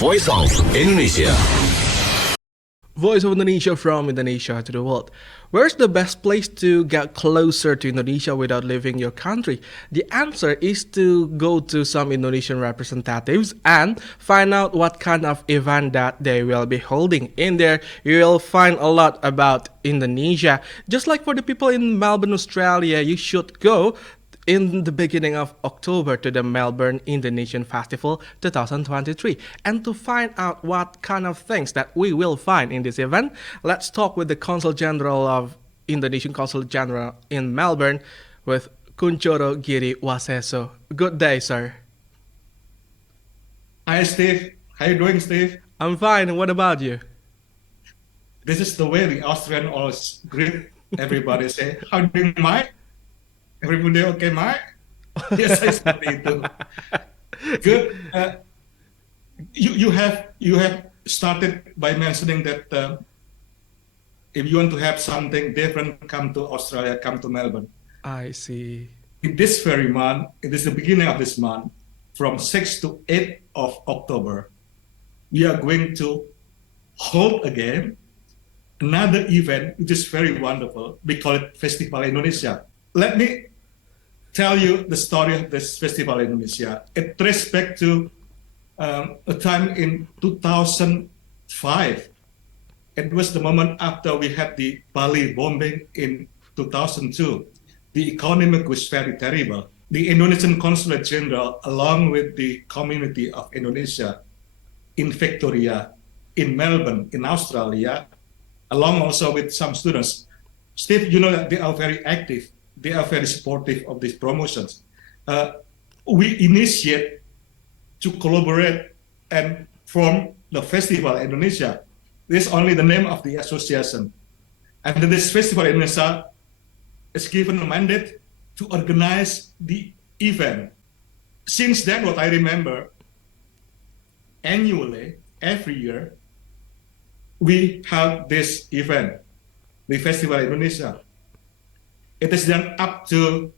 Voice of Indonesia. Voice of Indonesia from Indonesia to the world. Where's the best place to get closer to Indonesia without leaving your country? The answer is to go to some Indonesian representatives and find out what kind of event that they will be holding. In there, you will find a lot about Indonesia. Just like for the people in Melbourne, Australia, you should go in the beginning of October to the Melbourne Indonesian Festival 2023. And to find out what kind of things that we will find in this event, let's talk with the Consul General of Indonesian Consul General in Melbourne with Kuncoro Waseso. Good day, sir. Hi, Steve. How you doing, Steve? I'm fine. What about you? This is the way the Austrian always greet everybody. Say, how do you, Mike? Everybody okay, Mike? Yes, I seperti itu. Good. You have started by mentioning that if you want to have something different, come to Australia, come to Melbourne. I see. In this very month, it is the beginning of this month, from 6 to 8 of October, we are going to hold again another event, which is very wonderful. We call it Festival Indonesia. Let me tell you the story of this Festival Indonesia. It traces back to a time in 2005. It was the moment after we had the Bali bombing in 2002. The economy was very terrible. The Indonesian Consulate General, along with the community of Indonesia in Victoria, in Melbourne, in Australia, along also with some students. Steve, you know that they are very active. They are very supportive of these promotions. We initiate to collaborate and form the Festival Indonesia. This is only the name of the association. And then this Festival Indonesia is given a mandate to organize the event. Since then, what I remember, annually, every year, we have this event, the Festival Indonesia. It is done up to,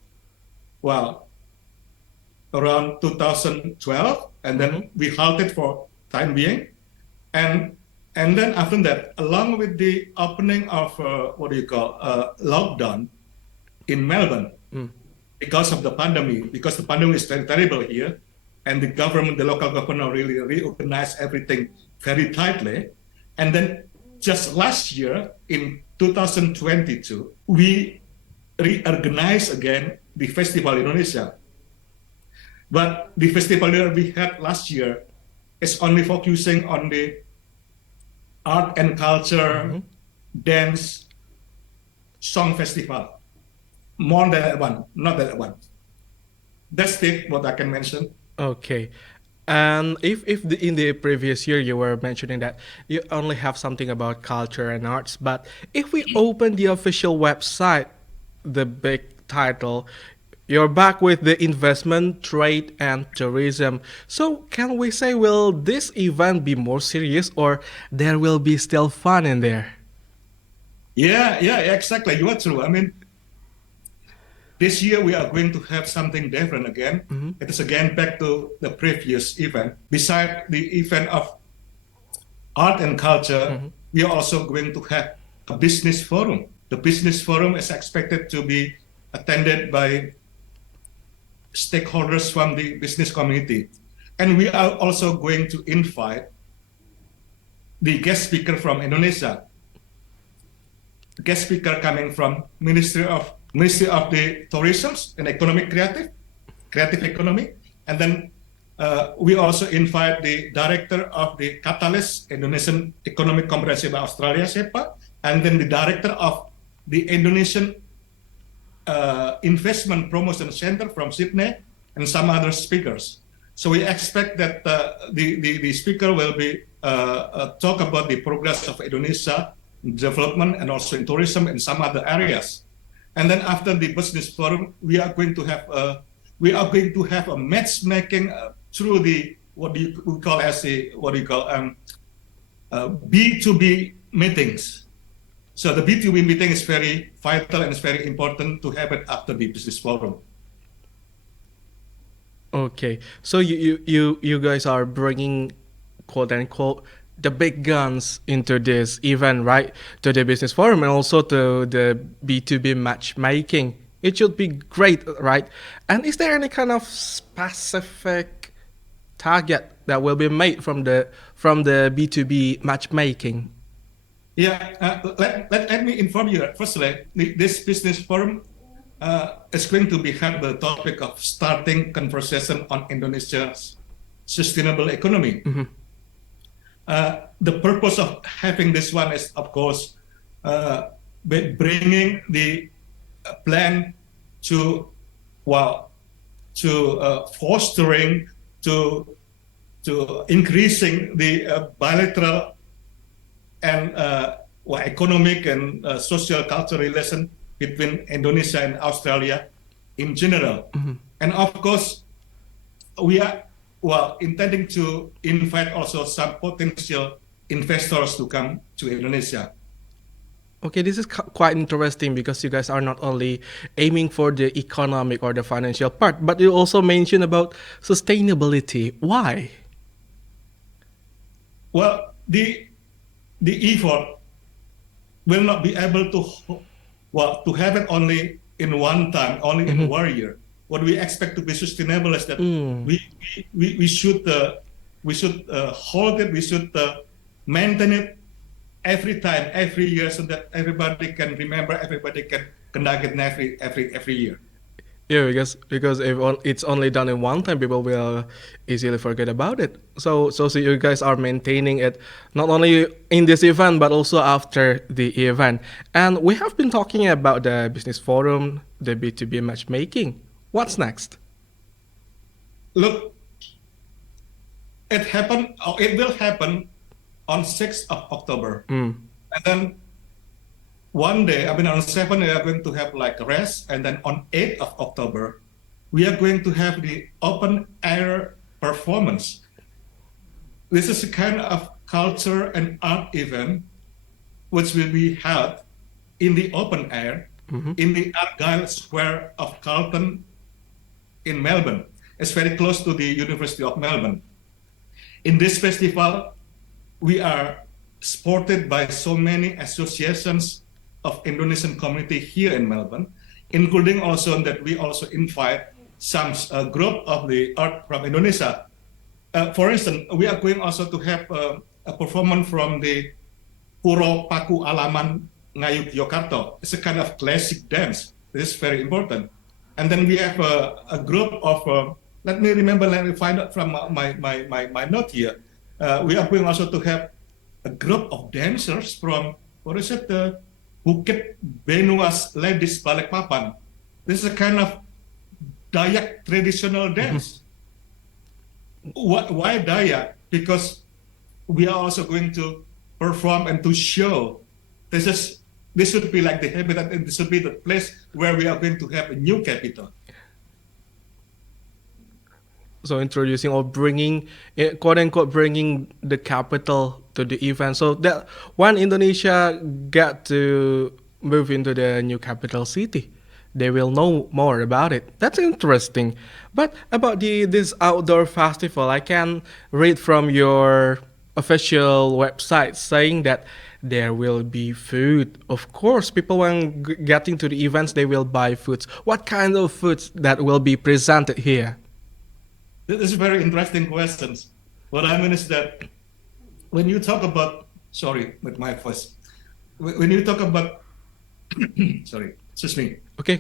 well, around 2012, and then we halted for time being. And then after that, along with the opening of, lockdown in Melbourne, because of the pandemic, because the pandemic is very terrible here, and the government, the local government really reorganized everything very tightly. And then just last year, in 2022, we reorganize again the Festival Indonesia. But the festival that we had last year is only focusing on the art and culture, dance, song festival. More than that one, not that one. That's what I can mention. Okay. And if in the previous year you were mentioning that you only have something about culture and arts, but if we open the official website, the big title, you're back with the investment, trade, and tourism. So can we say, will this event be more serious, or there will be still fun in there? Yeah, exactly. You are true. I mean, this year we are going to have something different again. It is again back to the previous event. Beside the event of art and culture, we are also going to have a business forum. The business forum is expected to be attended by stakeholders from the business community. And we are also going to invite the guest speaker from Indonesia. Guest speaker coming from Ministry of the Tourism and Creative Economy. And then we also invite the director of the Catalyst, Indonesian Economic Comprehensive Australia, SEPA, and then the director of the Indonesian Investment Promotion Center from Sydney, and some other speakers. So we expect that the speaker will be talk about the progress of Indonesia development and also in tourism and some other areas. And then after the business forum, we are going to have a matchmaking through the B2B meetings. So the B2B meeting is very vital and it's very important to have it after the business forum. Okay, so you guys are bringing quote unquote the big guns into this event, right? To the business forum and also to the B2B matchmaking. It should be great, right? And is there any kind of specific target that will be made from the B2B matchmaking? Yeah, let me inform you that firstly, this business forum is going to be had the topic of starting conversation on Indonesia's sustainable economy. The purpose of having this one is, of course, bringing the plan to, well, to fostering, to increasing the bilateral and economic and social cultural relation between Indonesia and Australia in general. And of course, we are intending to invite also some potential investors to come to Indonesia. Okay, this is quite interesting because you guys are not only aiming for the economic or the financial part, but you also mentioned about sustainability. Why? Well, the effort will not be able to have it only in one time, only in 1 year. What we expect to be sustainable is that we should hold it, we should maintain it every time, every year, so that everybody can remember, everybody can conduct it every year. Yeah, because if it's only done in one time, people will easily forget about it. So you guys are maintaining it not only in this event but also after the event. And we have been talking about the business forum, the B2B matchmaking. What's next? Look, it will happen on 6th of October. And then one day, on 7th, we are going to have like a rest. And then on 8th of October, we are going to have the open air performance. This is a kind of culture and art event which will be held in the open air in the Argyle Square of Carlton in Melbourne. It's very close to the University of Melbourne. In this festival, we are supported by so many associations of Indonesian community here in Melbourne, including also that we also invite some group of the art from Indonesia. For instance, we are going also to have a performance from the Puro Paku Alaman Ngayuk Yogyakarta. It's a kind of classic dance. This is very important. And then we have a group of, let me find out from my note here. We are going also to have a group of dancers from, Bukit Benuas Ladies Balikpapan. This is a kind of Dayak traditional dance. Why Dayak? Because we are also going to perform and to show this should be like the habitat, and this should be the place where we are going to have a new capital. So introducing or bringing, quote unquote, bringing the capital to the event. So that when Indonesia get to move into the new capital city, they will know more about it. That's interesting. But about this outdoor festival, I can read from your official website saying that there will be food. Of course, people when getting to the events, they will buy foods. What kind of foods that will be presented here? This is very interesting questions. What I mean is that when you talk about, sorry, with my voice, when you talk about, sorry, excuse me. Oke,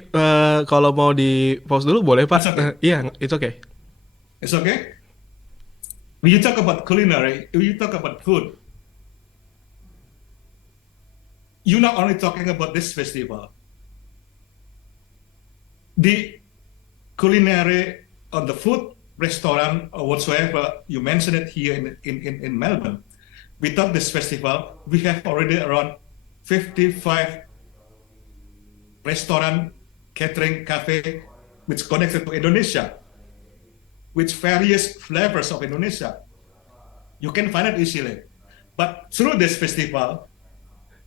kalau mau di pause dulu boleh Pak? Iya, it's okay. It's okay. When you talk about culinary, when you talk about food, you're not only talking about this festival. The culinary on the food restaurant or whatsoever you mentioned it here in Melbourne. Without this festival, we have already around 55 restaurant, catering, cafe, which connected to Indonesia, with various flavors of Indonesia. You can find it easily. But through this festival,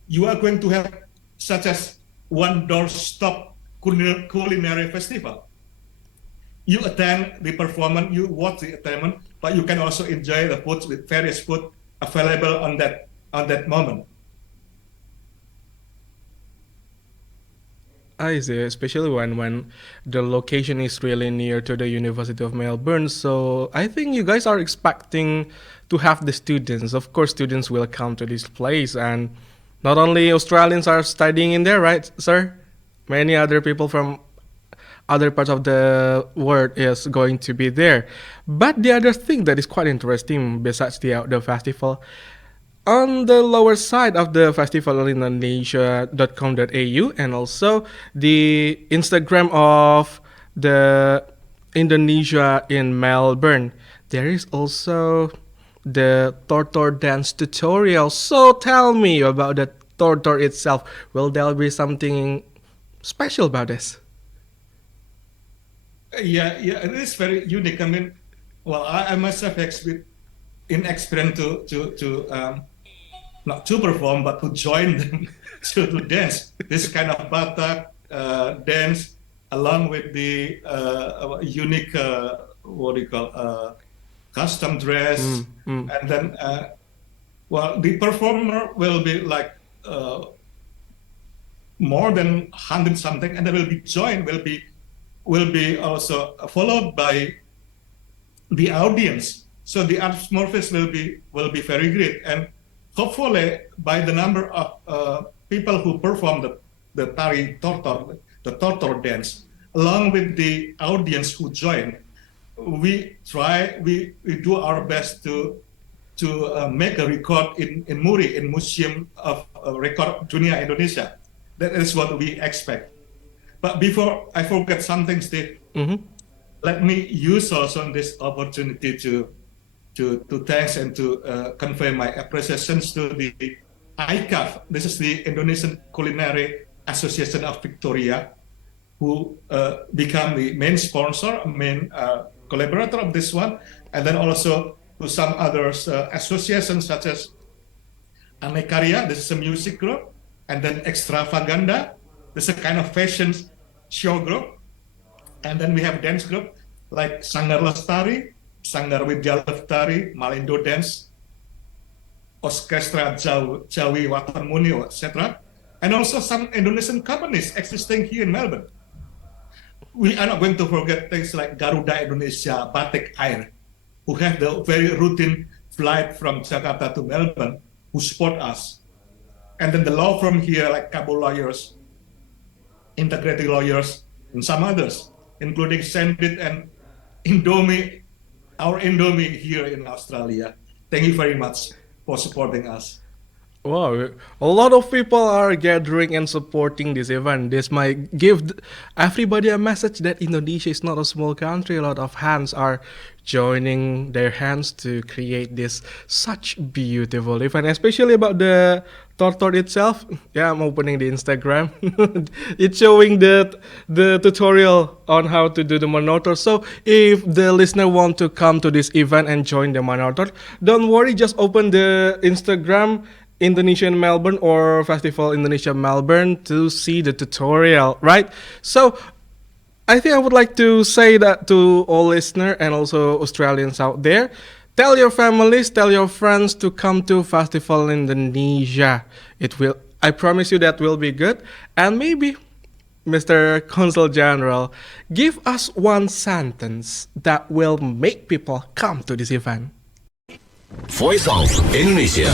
you are going to have such as one doorstop culinary festival. you attend the performance, you watch the entertainment, but you can also enjoy the food with various food available on that moment. I see, especially when the location is really near to the University of Melbourne. So I think you guys are expecting to have the students. Of course, students will come to this place, and not only Australians are studying in there, right, sir? Many other people from other parts of the world is going to be there. But the other thing that is quite interesting besides the outdoor festival, on the lower side of the festival Indonesia.com.au and also the Instagram of the Indonesia in Melbourne, there is also the tortor dance tutorial. So tell me about the tortor itself. Will there be something special about this? Yeah, it is very unique. I mean, well, I myself inexperienced to not to perform, but to join them to dance this kind of Batak dance, along with the unique what do you call custom dress, and then well, the performer will be like more than 100 something, and they will be joined, will be also followed by the audience. So the atmosphere will be very great, and hopefully by the number of people who perform the tari tortor, the tortor dance, along with the audience who join, we do our best to make a record in Muri, in Museum of Record Dunia Indonesia. That is what we expect. But before I forget something, Steve, let me use also this opportunity to thanks and to convey my appreciations to the ICAF. This is the Indonesian Culinary Association of Victoria, who become the main sponsor, main collaborator of this one, and then also to some others associations such as Anekarya, this is a music group, and then Extravaganda, this is a kind of fashion show group, and then we have dance group like Sanggar Lestari, Sanggar Widya Lestari, Malindo Dance, Orkestra Jawi Watermuni, etc. And also some Indonesian companies existing here in Melbourne. We are not going to forget things like Garuda Indonesia, Batik Air, who have the very routine flight from Jakarta to Melbourne, who support us. And then the law firm here, like Cabo Lawyers, Integrated Lawyers, and some others, including Sandit and Indomie, our Indomie here in Australia. Thank you very much for supporting us. Wow, a lot of people are gathering and supporting this event. This might give everybody a message that Indonesia is not a small country. A lot of hands are joining their hands to create this such beautiful event, especially about the tortor itself. Yeah, I'm opening the Instagram. It's showing the tutorial on how to do the manotor. So if the listener want to come to this event and join the manotor, don't worry, just open the Instagram Indonesian Melbourne or Festival Indonesia Melbourne to see the tutorial, right? So I think I would like to say that to all listeners and also Australians out there. Tell your families, tell your friends to come to Festival Indonesia. It will, I promise you that will be good. And maybe, Mr. Consul General, give us one sentence that will make people come to this event. Voice of Indonesia.